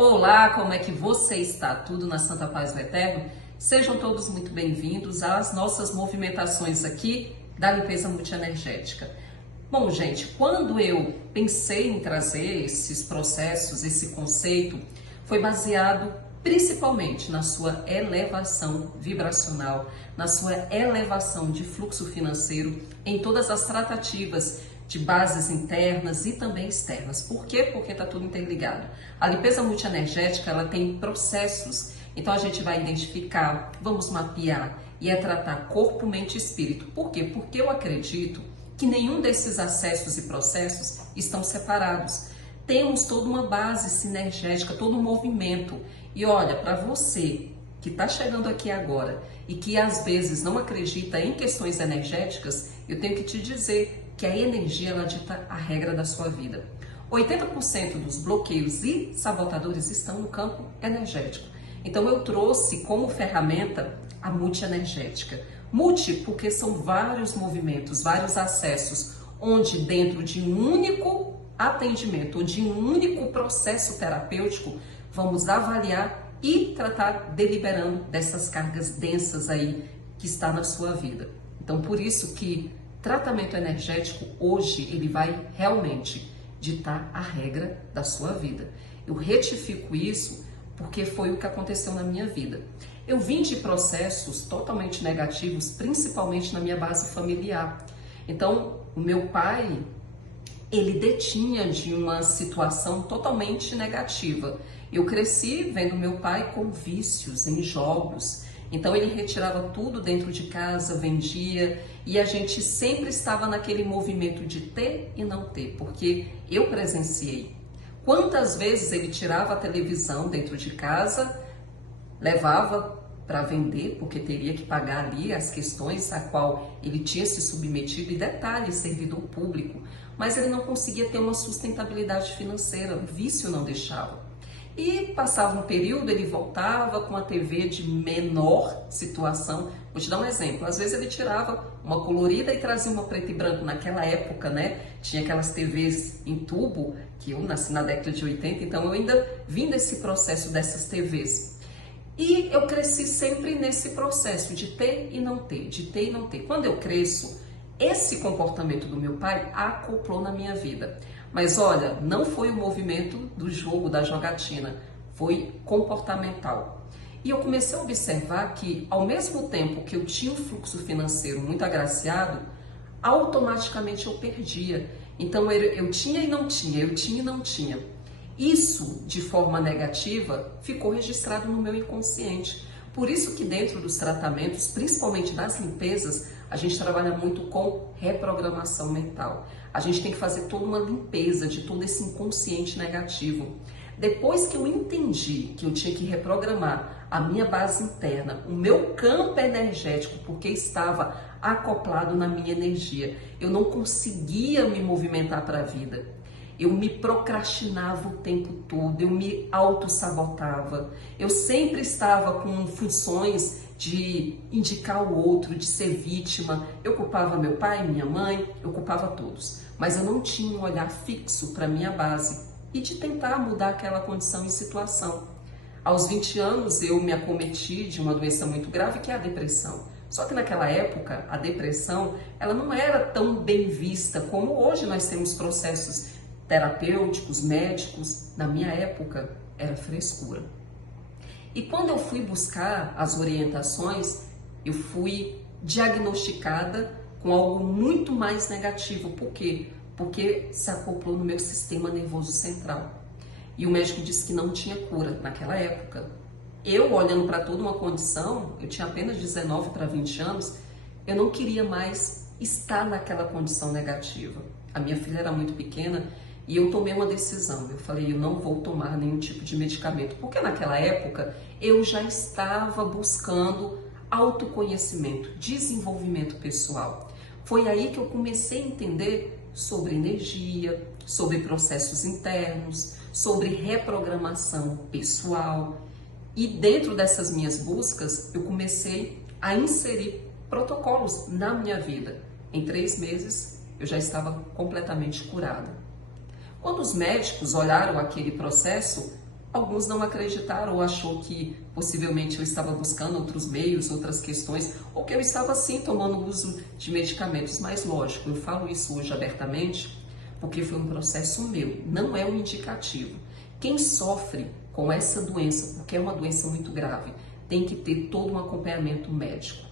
Olá, como é que você está? Tudo na Santa Paz do Eterno? Sejam todos muito bem-vindos às nossas movimentações aqui da limpeza multienergética. Bom, gente, quando eu pensei em trazer esses processos, esse conceito, foi baseado principalmente na sua elevação vibracional, na sua elevação de fluxo financeiro em todas as tratativas de bases internas e também externas. Por quê? Porque está tudo interligado. A limpeza multienergética, ela tem processos, então a gente vai identificar, vamos mapear e tratar corpo, mente e espírito. Por quê? Porque eu acredito que nenhum desses acessos e processos estão separados. Temos toda uma base sinergética, todo um movimento. E olha, para você que está chegando aqui agora e que às vezes não acredita em questões energéticas, eu tenho que te dizer que a energia, ela dita a regra da sua vida. 80% dos bloqueios e sabotadores estão no campo energético. Então eu trouxe como ferramenta a multienergética. Multi porque são vários movimentos, vários acessos, onde dentro de um único atendimento ou de um único processo terapêutico, vamos avaliar e tratar deliberando dessas cargas densas aí que está na sua vida. Então por isso que tratamento energético hoje ele vai realmente ditar a regra da sua vida. Eu retifico isso porque foi o que aconteceu na minha vida. Eu vim de processos totalmente negativos, principalmente na minha base familiar. Então, o meu pai, ele detinha de uma situação totalmente negativa. Eu cresci vendo meu pai com vícios em jogos. Então ele retirava tudo dentro de casa, vendia, e a gente sempre estava naquele movimento de ter e não ter, porque eu presenciei. Quantas vezes ele tirava a televisão dentro de casa, levava para vender, porque teria que pagar ali as questões a qual ele tinha se submetido, e detalhe, servidor público, mas ele não conseguia ter uma sustentabilidade financeira, o vício não deixava. E passava um período, ele voltava com a TV de menor situação. Vou te dar um exemplo, às vezes ele tirava uma colorida e trazia uma preto e branco. Naquela época, né, tinha aquelas TVs em tubo, que eu nasci na década de 80, então eu ainda vim desse processo dessas TVs. E eu cresci sempre nesse processo de ter e não ter, de ter e não ter. Quando eu cresço, esse comportamento do meu pai acoplou na minha vida. Mas olha, não foi o movimento do jogo, da jogatina, foi comportamental. E eu comecei a observar que, ao mesmo tempo que eu tinha um fluxo financeiro muito agraciado, automaticamente eu perdia. Então eu tinha e não tinha, eu tinha e não tinha. Isso, de forma negativa, ficou registrado no meu inconsciente. Por isso que dentro dos tratamentos, principalmente das limpezas, a gente trabalha muito com reprogramação mental. A gente tem que fazer toda uma limpeza de todo esse inconsciente negativo. Depois que eu entendi que eu tinha que reprogramar a minha base interna, o meu campo energético, porque estava acoplado na minha energia, eu não conseguia me movimentar para a vida. Eu me procrastinava o tempo todo, eu me autossabotava. Eu sempre estava com funções de indicar o outro, de ser vítima. Eu culpava meu pai, minha mãe, eu culpava todos. Mas eu não tinha um olhar fixo para a minha base e de tentar mudar aquela condição e situação. Aos 20 anos eu me acometi de uma doença muito grave, que é a depressão. Só que naquela época, a depressão, ela não era tão bem vista como hoje nós temos processos terapêuticos, médicos. Na minha época, era frescura. E quando eu fui buscar as orientações, eu fui diagnosticada com algo muito mais negativo. Por quê? Porque se acoplou no meu sistema nervoso central. E o médico disse que não tinha cura naquela época. Eu, olhando para toda uma condição, eu tinha apenas 19 para 20 anos, eu não queria mais estar naquela condição negativa. A minha filha era muito pequena, e eu tomei uma decisão, eu falei, eu não vou tomar nenhum tipo de medicamento, porque naquela época eu já estava buscando autoconhecimento, desenvolvimento pessoal. Foi aí que eu comecei a entender sobre energia, sobre processos internos, sobre reprogramação pessoal. E dentro dessas minhas buscas, eu comecei a inserir protocolos na minha vida. Em 3 meses, eu já estava completamente curada. Quando os médicos olharam aquele processo, Alguns não acreditaram ou achou que possivelmente eu estava buscando outros meios, outras questões, ou que eu estava sim tomando uso de medicamentos. Mas lógico, eu falo isso hoje abertamente porque foi um processo meu, não é um indicativo. Quem sofre com essa doença, porque é uma doença muito grave, tem que ter todo um acompanhamento médico.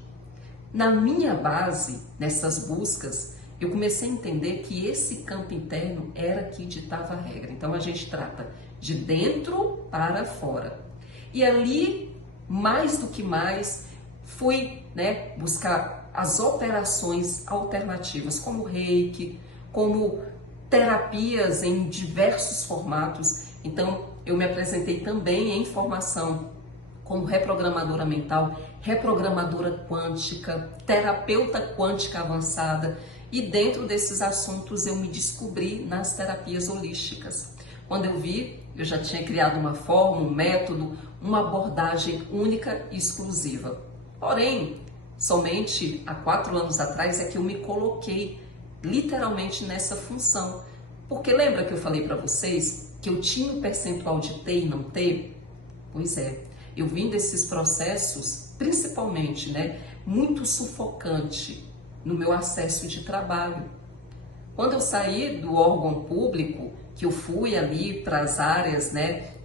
Na minha base, nessas buscas, eu comecei a entender que esse campo interno era que ditava a regra. Então a gente trata de dentro para fora. E ali, mais do que mais, fui buscar as operações alternativas, como reiki, como terapias em diversos formatos. Então eu me apresentei também em formação como reprogramadora mental, reprogramadora quântica, terapeuta quântica avançada, e dentro desses assuntos eu me descobri nas terapias holísticas. Quando eu vi, eu já tinha criado uma forma, um método, uma abordagem única e exclusiva. Porém, somente há 4 anos atrás é que eu me coloquei literalmente nessa função. Porque lembra que eu falei para vocês que eu tinha um percentual de ter e não ter? Pois é, eu vim desses processos, principalmente, muito sufocante no meu acesso de trabalho. Quando eu saí do órgão público, que eu fui ali para as áreas,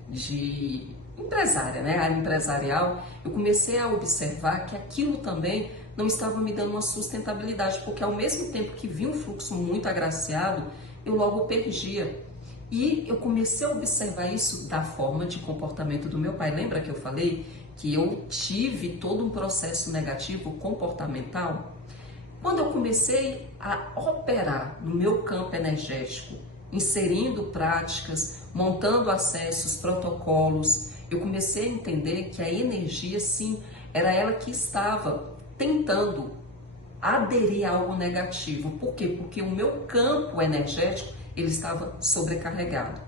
de empresária, área empresarial, eu comecei a observar que aquilo também não estava me dando uma sustentabilidade, porque ao mesmo tempo que vinha um fluxo muito agraciado, eu logo perdia. E eu comecei a observar isso da forma de comportamento do meu pai. Lembra que eu falei que eu tive todo um processo negativo comportamental? Quando eu comecei a operar no meu campo energético, inserindo práticas, montando acessos, protocolos, eu comecei a entender que a energia, sim, era ela que estava tentando aderir a algo negativo. Por quê? Porque o meu campo energético, ele estava sobrecarregado.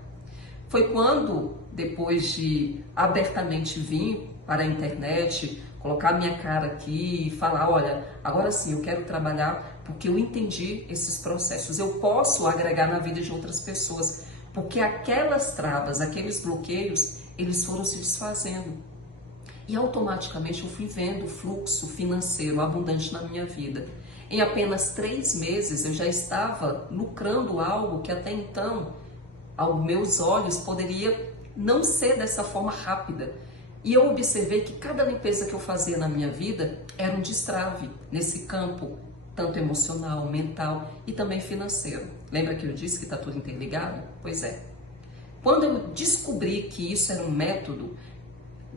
Foi quando, depois de abertamente vir para a internet, colocar minha cara aqui e falar, olha, agora sim, eu quero trabalhar porque eu entendi esses processos. Eu posso agregar na vida de outras pessoas, porque aquelas travas, aqueles bloqueios, eles foram se desfazendo. E automaticamente eu fui vendo o fluxo financeiro abundante na minha vida. Em apenas 3 meses eu já estava lucrando algo que até então, aos meus olhos, poderia não ser dessa forma rápida. E eu observei que cada limpeza que eu fazia na minha vida era um destrave nesse campo, tanto emocional, mental e também financeiro. Lembra que eu disse que está tudo interligado? Pois é. Quando eu descobri que isso era um método,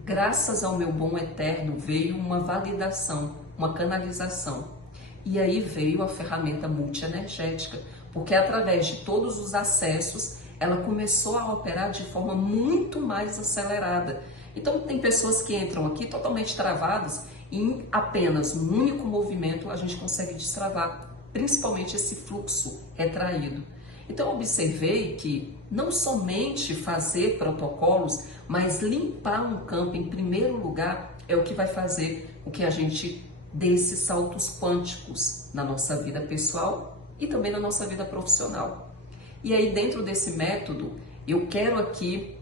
graças ao meu bom eterno veio uma validação, uma canalização. E aí veio a ferramenta multienergética, porque através de todos os acessos, ela começou a operar de forma muito mais acelerada. Então tem pessoas que entram aqui totalmente travadas e em apenas um único movimento a gente consegue destravar, principalmente esse fluxo retraído. Então eu observei que não somente fazer protocolos, mas limpar um campo em primeiro lugar é o que vai fazer com que a gente dê esses saltos quânticos na nossa vida pessoal e também na nossa vida profissional. E aí dentro desse método eu quero aqui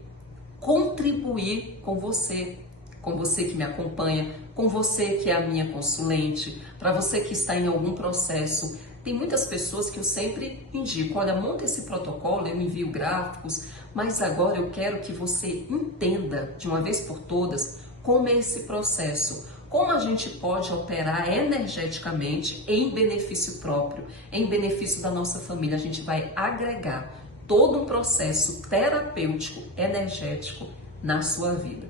contribuir com você que me acompanha, com você que é a minha consulente, para você que está em algum processo. Tem muitas pessoas que eu sempre indico, olha, monta esse protocolo, eu envio gráficos, mas agora eu quero que você entenda de uma vez por todas como é esse processo, como a gente pode operar energeticamente em benefício próprio, em benefício da nossa família. A gente vai agregar todo um processo terapêutico, energético na sua vida.